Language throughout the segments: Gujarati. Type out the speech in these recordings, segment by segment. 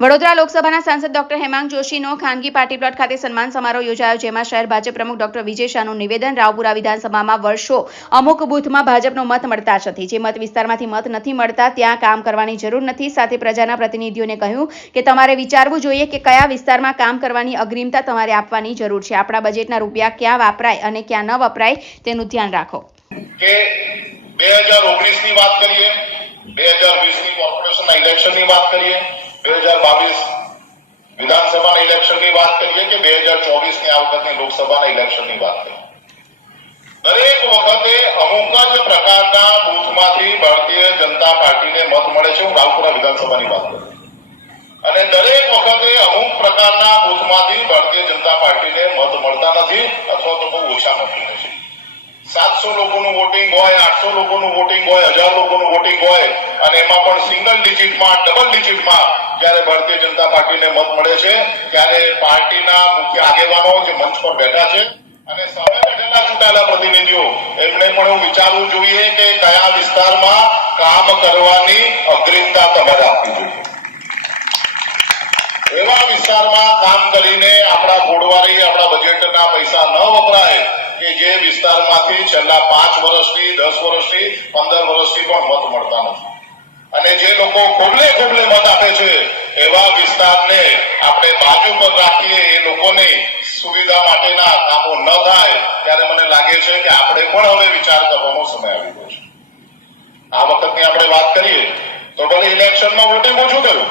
વડોદરા લોકસભાના સાંસદ ડોક્ટર હેમાંગ જોશીનો ખાનગી પાર્ટી પ્લોટ ખાતે સન્માન સમારોહ યોજાયો, જેમાં શહેર ભાજપ પ્રમુખ ડોક્ટર વિજય શાહનું નિવેદન. રાવપુરા વિધાનસભામાં વર્ષો અમુક બૂથમાં ભાજપનો મત મળતા જ નથી. જે મત વિસ્તારમાંથી મત નથી મળતા, ત્યાં કામ કરવાની જરૂર નથી. સાથે પ્રજાના પ્રતિનિધિઓને કહ્યું કે તમારે વિચારવું જોઈએ કે કયા વિસ્તારમાં કામ કરવાની અગ્રિમતા તમારે આપવાની જરૂર છે. આપણા બજેટના રૂપિયા ક્યાં વાપરાય અને ક્યાં ન વપરાય તેનું ધ્યાન રાખો. બે હજાર ઓગણીસની વાત કરીએ, બે હજાર વીસની કોર્પોરેશનના ઇલેક્શનની વાત કરીએ બે હજાર ચોવીસની આ વખતની લોકસભાના ઇલેક્શનની વાત કરીએ દરેક વખતે અમુક જ પ્રકારના બૂથમાંથી ભારતીય જનતા પાર્ટીને મત મળે છે. હું રાવપુરા વિધાનસભાની વાત કરું. અને દરેક વખતે અમુક પ્રકારના બૂથમાંથી ભારતીય જનતા પાર્ટીને મત મળતા નથી અથવા તો બહુ ઓછા મત છે. સાતસો લોકોનું વોટિંગ હોય, આઠસો લોકોનું વોટિંગ હોય, હજાર લોકોનું વોટિંગ હોય અને એમાં પણ સિંગલ ડિજિટમાં, ડબલ ડિજિટમાં જ્યારે ભારતીય જનતા પાર્ટીને મત મળે છે, ત્યારે પાર્ટીના મુખ્ય આગેવાનો જે મંચ પર બેઠા છે અને સામે બેઠેલા ચૂંટાયેલા પ્રતિનિધિઓ, એમને પણ એવું વિચારવું જોઈએ કે કયા વિસ્તારમાં કામ કરવાની અગ્રિમતા તમારે આપવી જોઈએ. એવા વિસ્તારમાં કામ કરીને આપણા ઘોડવારી આપણા બજેટના પૈસા ન વપરાય કે જે વિસ્તારમાંથી છેલ્લા પાંચ વર્ષથી, દસ વર્ષથી, પંદર વર્ષથી પણ મત મળતા નથી. લોકો ખોબલે ખોબલે મત આપે છે, એવા વિસ્તારને આપણે બાજુ પર રાખીએ, એ લોકોની સુવિધા માટેના કામો ન થાય, ત્યારે મને લાગે છે કે આપણે પણ હવે વિચાર કરવાનો સમય આવી ગયો છે. આ વખતની આપણે વાત કરીએ, તો ભલે ઇલેક્શનમાં વોટિંગ ઓછું થયું,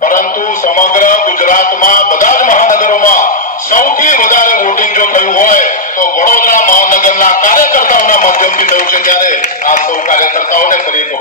પરંતુ સમગ્ર ગુજરાતમાં બધા જ મહાનગરોમાં સૌથી વધારે વોટિંગ જો થયું હોય, તો વડોદરા મહાનગરના કાર્યકર્તાઓના